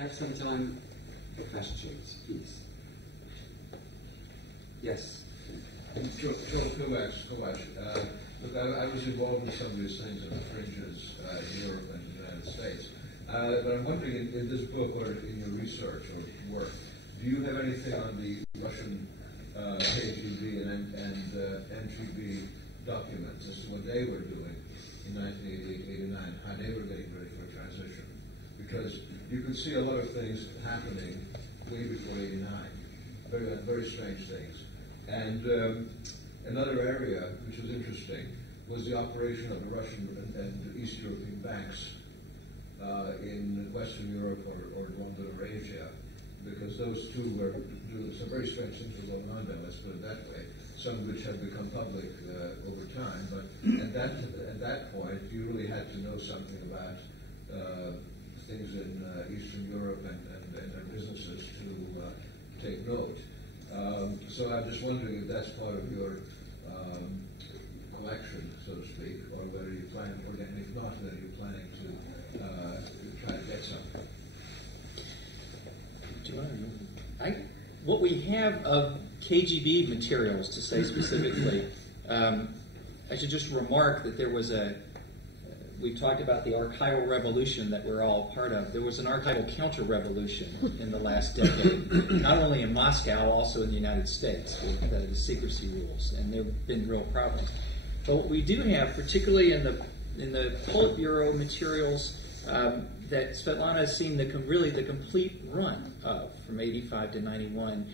have some time for questions, please. Yes. Sure, Kovacs. Look, I was involved in some of these things on the fringes in Europe and the United States. But I'm wondering, in this book or in your research or work, do you have anything on the Russian KGB and NGB documents as to what they were doing in 1988-89, how they were getting ready for a transition? Because you could see a lot of things happening way before '89, very strange things. And another area which was interesting was the operation of the Russian and East European banks in Western Europe or London or Asia, because those two were doing some very strange things were going on there, let's put it that way, some of which have become public over time. But at that point, you really had to know something about things in Eastern Europe and their businesses to take note. So I'm just wondering if that's part of your collection, so to speak, or whether you plan, or if not, whether you're planning to try to get something. What we have of KGB materials, to say specifically, I should just remark that there was we talked about the archival revolution that we're all part of. There was an archival counter-revolution in the last decade, not only in Moscow, also in the United States, with the secrecy rules, and there have been real problems. But what we do have, particularly in the Politburo materials that Svetlana has seen really the complete run of from 85 to 91,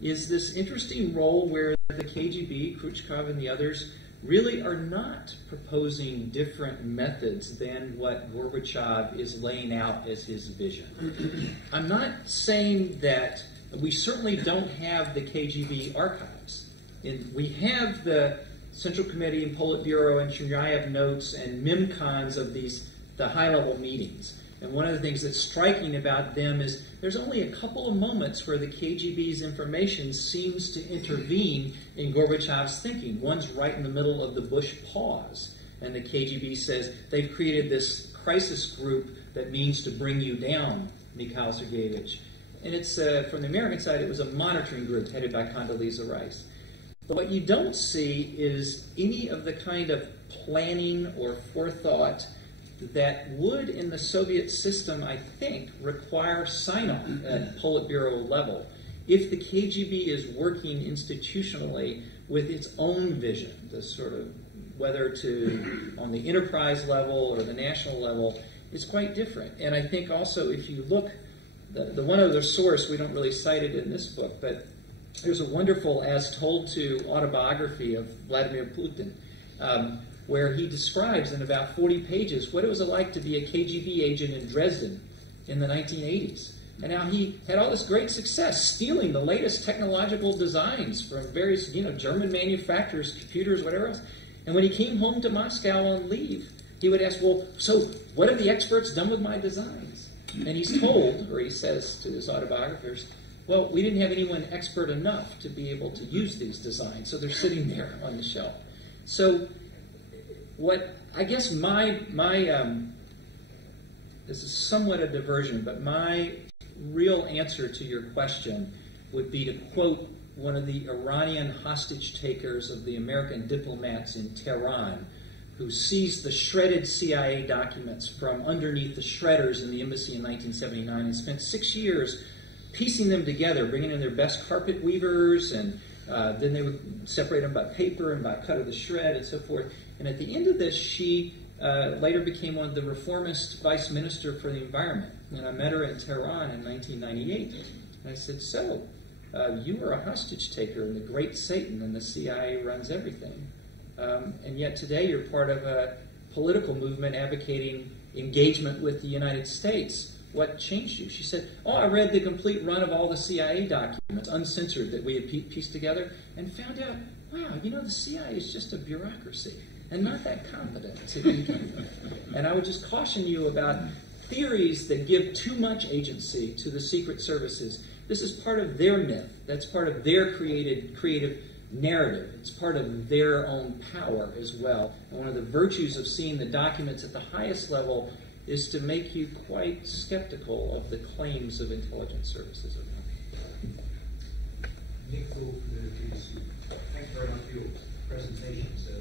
is this interesting role where the KGB, Khrushchev and the others, really are not proposing different methods than what Gorbachev is laying out as his vision. I'm not saying that we certainly don't have the KGB archives. We have the Central Committee and Politburo and Chernayev notes and MIMCONs of the high-level meetings. And one of the things that's striking about them is there's only a couple of moments where the KGB's information seems to intervene in Gorbachev's thinking. One's right in the middle of the Bush pause, and the KGB says they've created this crisis group that means to bring you down, Mikhail Sergeyevich. And it's from the American side, it was a monitoring group headed by Condoleezza Rice. But what you don't see is any of the kind of planning or forethought that would, in the Soviet system, I think, require sign-off at Politburo level if the KGB is working institutionally with its own vision, the sort of whether to on the enterprise level or the national level, is quite different. And I think also if you look, the one other source, we don't really cite it in this book, but there's a wonderful as told to autobiography of Vladimir Putin, where he describes in about 40 pages what it was like to be a KGB agent in Dresden in the 1980s. And how he had all this great success stealing the latest technological designs from various, German manufacturers, computers, whatever else. And when he came home to Moscow on leave, he would ask, well, so what have the experts done with my designs? And he's told, or he says to his autobiographers, well, we didn't have anyone expert enough to be able to use these designs, so they're sitting there on the shelf. So what I guess this is somewhat a diversion, but my real answer to your question would be to quote one of the Iranian hostage takers of the American diplomats in Tehran, who seized the shredded CIA documents from underneath the shredders in the embassy in 1979 and spent 6 years piecing them together, bringing in their best carpet weavers, and then they would separate them by paper and by cut of the shred and so forth. And at the end of this, she later became one of the reformist vice minister for the environment. And I met her in Tehran in 1998. And I said, so, you were a hostage taker in the great Satan, and the CIA runs everything. And yet today you're part of a political movement advocating engagement with the United States. What changed you? She said, oh, I read the complete run of all the CIA documents, uncensored, that we had pieced together, and found out, wow, the CIA is just a bureaucracy, and not that competent to begin with. And I would just caution you about theories that give too much agency to the secret services. This is part of their myth. That's part of their creative narrative. It's part of their own power as well. And one of the virtues of seeing the documents at the highest level is to make you quite skeptical of the claims of intelligence services around. Nick Gould from the GDC. Thank you very much for your presentation. So,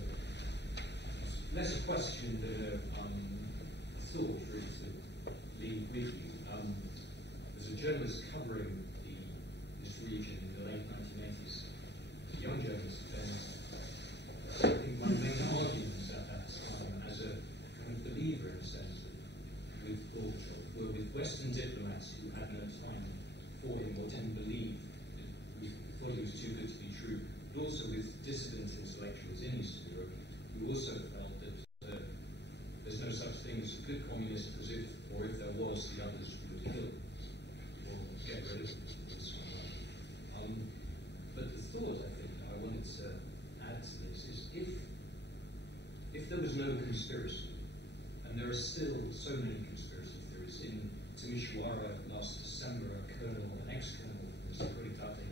less a question than a thought, really, to leave with you. As a journalist covering this region in the late 1980s, a young journalist, then I think one of the main arguments at that time, as a kind of believer in a sense, with Gorbachev, were with Western diplomats who had no time for him or didn't believe thought it was too good to be true, but also with dissident intellectuals in Eastern Europe who also felt that there's no such thing as a good communist, as if, or if there was, the others would kill or get rid of them. But the thought, I think, I wanted to add to this is if there was no conspiracy, and there are still so many conspiracy theories. In Timisoara last December, an ex-colonel from the Securitate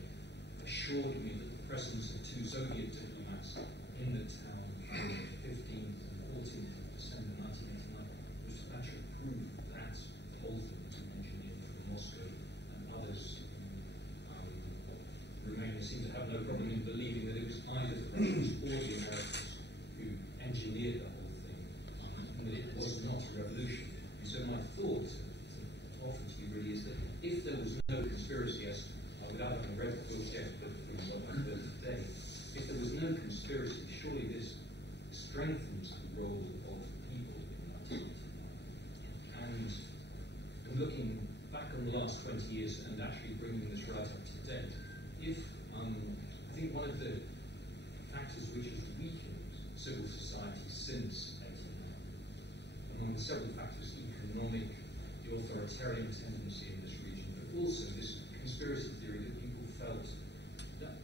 assured me that the presence of 2 Soviet diplomats in the town on the 15th and 14th of December 1989 was to actually prove that the whole thing was engineered from Moscow, and others in Romania seem to have no problem in believing that it was either the Russians or the Americans who engineered the whole thing, and that it was not a revolution. And so my thought to offer to you really is that if there was no conspiracy, as without having read the book yet, but today, if there was no conspiracy, surely this strengthens the role of people in that. And looking back on the last 20 years and actually bringing this right up to date, if I think one of the factors which has weakened civil society since 1890, among the several factors, economic, the authoritarian tendency in this region, but also this conspiracy theory that people felt that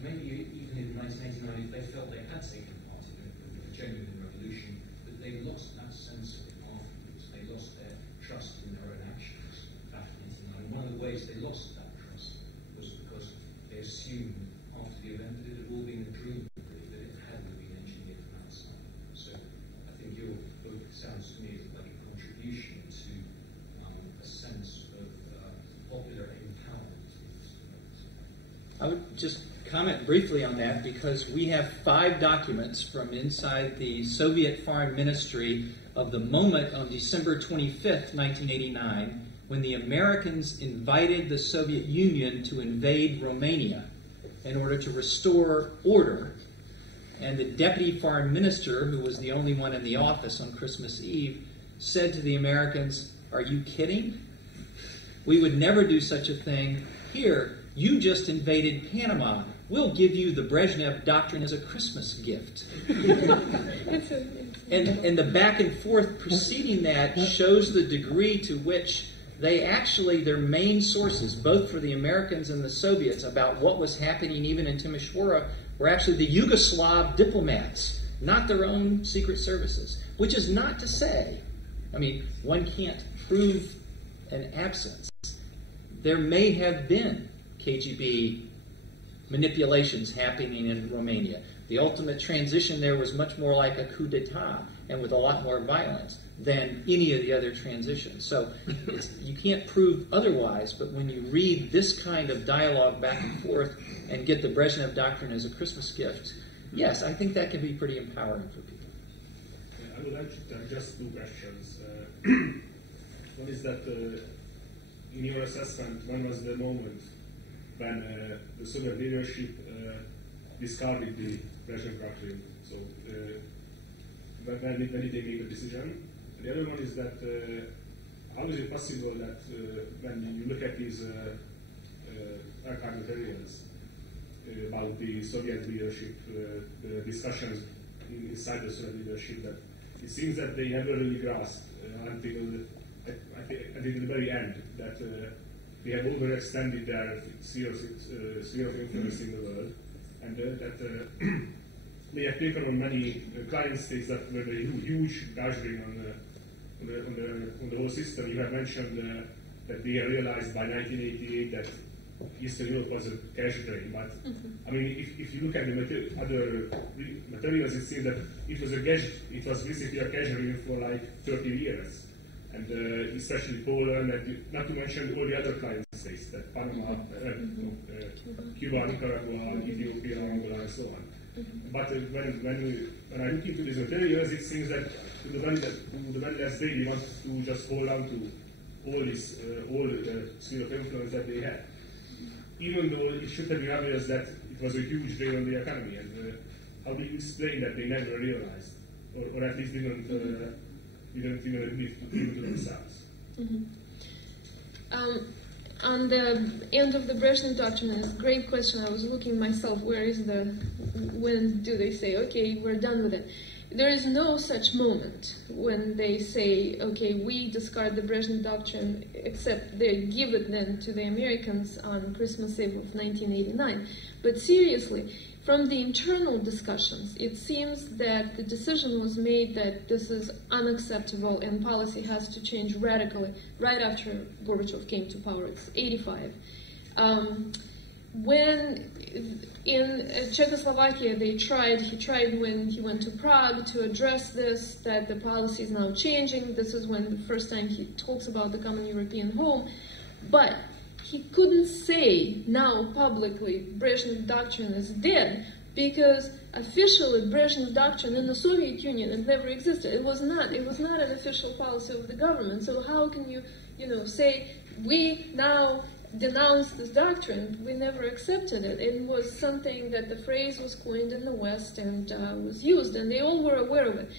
maybe even in 1989, if they felt they had taken part in a genuine revolution, that they lost that sense of it afterwards. They lost their trust in their own actions back in 1989. One of the ways they lost that trust was because they assumed after the event that it had all been a dream, that it had been engineered from outside. So I think your book sounds to me like a contribution to a sense of popular empowerment. I would just comment briefly on that because we have 5 documents from inside the Soviet Foreign Ministry of the moment on December 25th, 1989, when the Americans invited the Soviet Union to invade Romania in order to restore order. And the deputy foreign minister, who was the only one in the office on Christmas Eve, said to the Americans, "Are you kidding? We would never do such a thing. Here, you just invaded Panama. We'll give you the Brezhnev Doctrine as a Christmas gift." And the back and forth preceding that shows the degree to which they actually, their main sources, both for the Americans and the Soviets, about what was happening even in Timisoara, were actually the Yugoslav diplomats, not their own secret services. Which is not to say, I mean, one can't prove an absence. There may have been KGB manipulations happening in Romania. The ultimate transition there was much more like a coup d'etat and with a lot more violence than any of the other transitions. So you can't prove otherwise, but when you read this kind of dialogue back and forth and get the Brezhnev Doctrine as a Christmas gift, yes, I think that can be pretty empowering for people. I would like to just 2 questions. One is that, in your assessment, when was the moment when the Soviet leadership discarded the Brezhnev Doctrine? So, when did they make a decision? The other one is that how is it possible that when you look at these archive materials about the Soviet leadership, the discussions inside the Soviet leadership, that it seems that they never really grasped until the very end that they have overextended their sphere of influence in the world, and that they have taken on many client states that were a huge gathering on the whole system. You have mentioned that they realized by 1988 that Eastern Europe was a cash drain, but I mean, if you look at the other materials, it seems that it was basically a cash drain for like 30 years. and especially Poland, and not to mention all the other client states, that Panama, Cuba, Nicaragua, Ethiopia, Angola, and so on. But when I look into these materials, it seems that to the very last day, they want to just hold on to all the sphere of influence that they had, even though it should have been obvious that it was a huge drain on the economy. And how do you explain that they never realized, or at least didn't even admit to themselves? On the end of the Brezhnev Doctrine, it's a great question. I was looking myself, when do they say, okay, we're done with it? There is no such moment when they say, okay, we discard the Brezhnev Doctrine, except they give it then to the Americans on Christmas Eve of 1989. But seriously, from the internal discussions, it seems that the decision was made that this is unacceptable and policy has to change radically right after Gorbachev came to power. It's 85. When in Czechoslovakia he tried when he went to Prague to address this, that the policy is now changing. This is when the first time he talks about the common European home. But he couldn't say now publicly Brezhnev Doctrine is dead, because officially Brezhnev Doctrine in the Soviet Union it never existed. It was not an official policy of the government. So how can you say we now denounce this doctrine? We never accepted it. It was something that the phrase was coined in the West and was used, and they all were aware of it.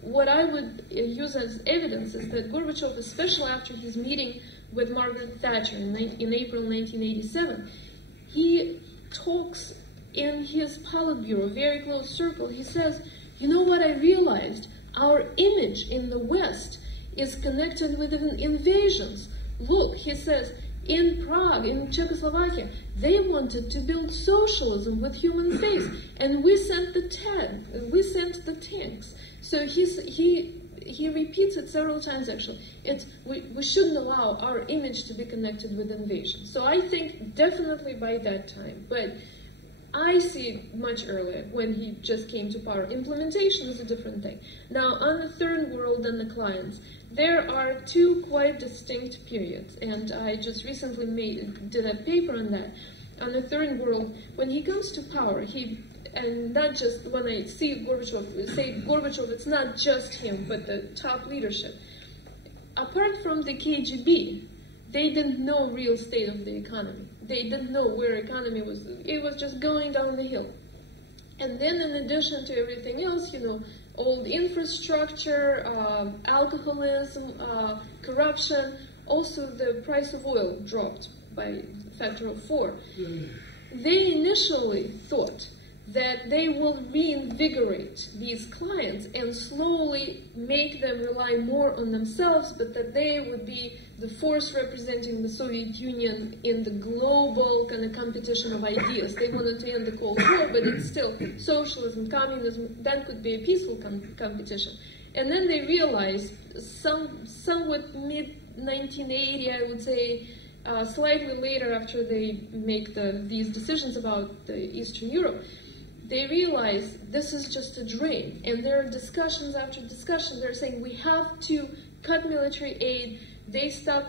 What I would use as evidence is that Gorbachev, especially after his meeting with Margaret Thatcher in April 1987, he talks in his Politburo, very close circle, he says, you know what I realized? Our image in the West is connected with invasions. Look, he says, in Prague, in Czechoslovakia, they wanted to build socialism with human face, and we sent the tanks. So he repeats it several times, actually. We shouldn't allow our image to be connected with invasion. So I think definitely by that time, but I see it much earlier, when he just came to power. Implementation is a different thing. Now, on the Third World and the clients, there are two quite distinct periods, and I just recently did a paper on that. On the Third World, when he comes to power, and not just when I say Gorbachev, it's not just him, but the top leadership. Apart from the KGB, they didn't know real state of the economy. They didn't know where economy was. It was just going down the hill. And then in addition to everything else, old infrastructure, alcoholism, corruption, also the price of oil dropped by a factor of 4. They initially thought that they will reinvigorate these clients and slowly make them rely more on themselves, but that they would be the force representing the Soviet Union in the global kind of competition of ideas. They wanted to end the Cold War, but it's still socialism, communism, that could be a peaceful competition. And then they realized, somewhat mid-1980, I would say, slightly later after they make these decisions about Eastern Europe, they realize this is just a drain. And there are discussions after discussion. They're saying we have to cut military aid. They start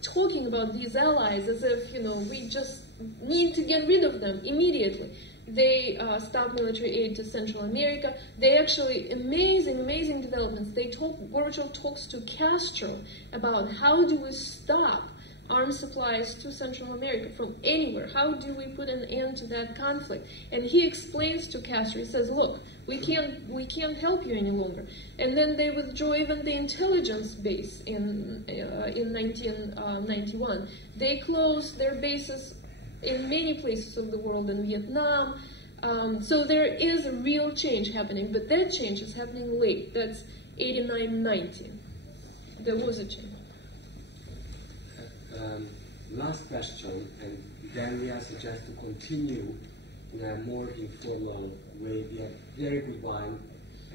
talking about these allies as if, we just need to get rid of them immediately. They stop military aid to Central America. They actually, amazing developments. Gorbachev talks to Castro about how do we stop arms supplies to Central America from anywhere. How do we put an end to that conflict? And he explains to Castro, he says, look, we can't help you any longer. And then they withdraw even the intelligence base in 1991. They close their bases in many places of the world, in Vietnam. So there is a real change happening, but that change is happening late. That's 89-90. There was a change. Last question, and then we are suggested to continue in a more informal way. We have very good wine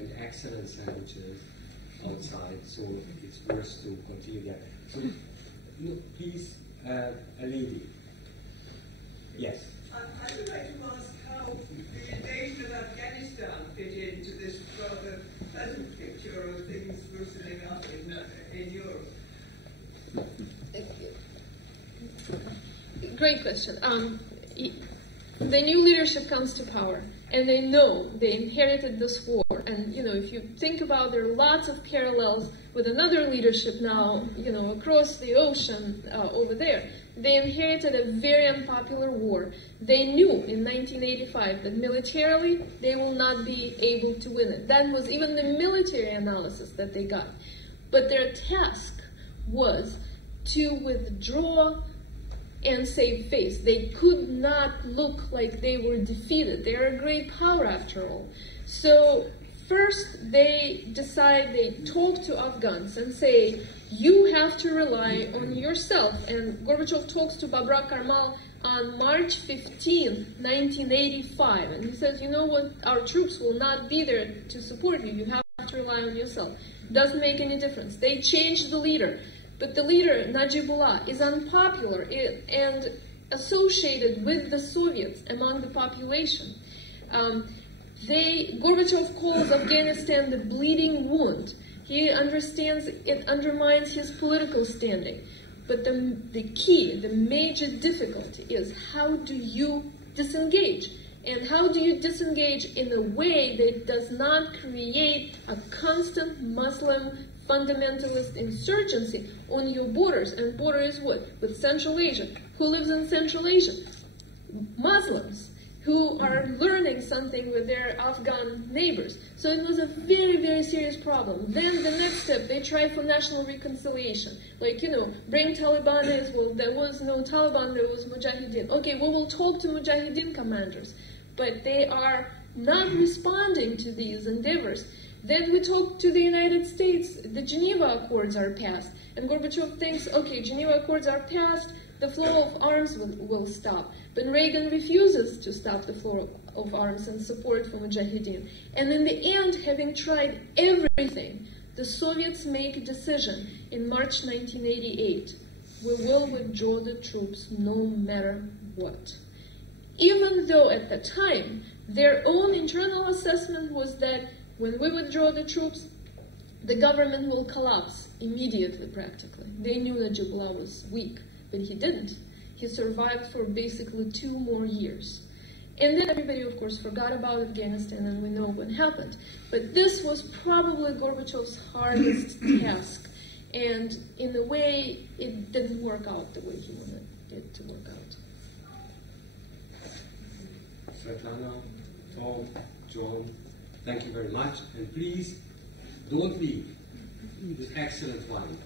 and excellent sandwiches outside, so it's worth to continue there. So, please, a lady. Yes. I would like to ask how the invasion of Afghanistan fit into this rather pleasant picture of things loosening up in your great question. The new leadership comes to power, and they know they inherited this war. And if you think about, there are lots of parallels with another leadership now, across the ocean over there. They inherited a very unpopular war. They knew in 1985 that militarily they will not be able to win it. That was even the military analysis that they got. But their task was to withdraw and save face. They could not look like they were defeated. They're a great power after all. So first they talk to Afghans and say, you have to rely on yourself. And Gorbachev talks to Babrak Karmal on March 15, 1985. And he says, you know what, our troops will not be there to support you. You have to rely on yourself. Doesn't make any difference. They changed the leader. But the leader, Najibullah, is unpopular and associated with the Soviets among the population. Gorbachev calls Afghanistan the bleeding wound. He understands it undermines his political standing. But the key, the major difficulty is, how do you disengage? And how do you disengage in a way that does not create a constant Muslim fundamentalist insurgency on your borders? And border is what? With Central Asia. Who lives in Central Asia? Muslims who are learning something with their Afghan neighbors. So it was a very, very serious problem. Then the next step, they try for national reconciliation. Like, bring Taliban in. Well, there was no Taliban, there was Mujahideen. Okay, we will talk to Mujahideen commanders. But they are not responding to these endeavors. Then we talk to the United States. The Geneva Accords are passed. And Gorbachev thinks, okay, Geneva Accords are passed, the flow of arms will stop. But Reagan refuses to stop the flow of arms and support for Mujahideen. And in the end, having tried everything, the Soviets make a decision in March 1988. We will withdraw the troops no matter what. Even though at the time, their own internal assessment was that when we withdraw the troops, the government will collapse immediately, practically. They knew that Najibullah was weak, but he didn't. He survived for basically 2 more years. And then everybody, of course, forgot about Afghanistan, and we know what happened. But this was probably Gorbachev's hardest task. And in a way, it didn't work out the way he wanted it to work out. Svetlana, Tom, John, thank you very much. And please, don't leave. It was excellent fun.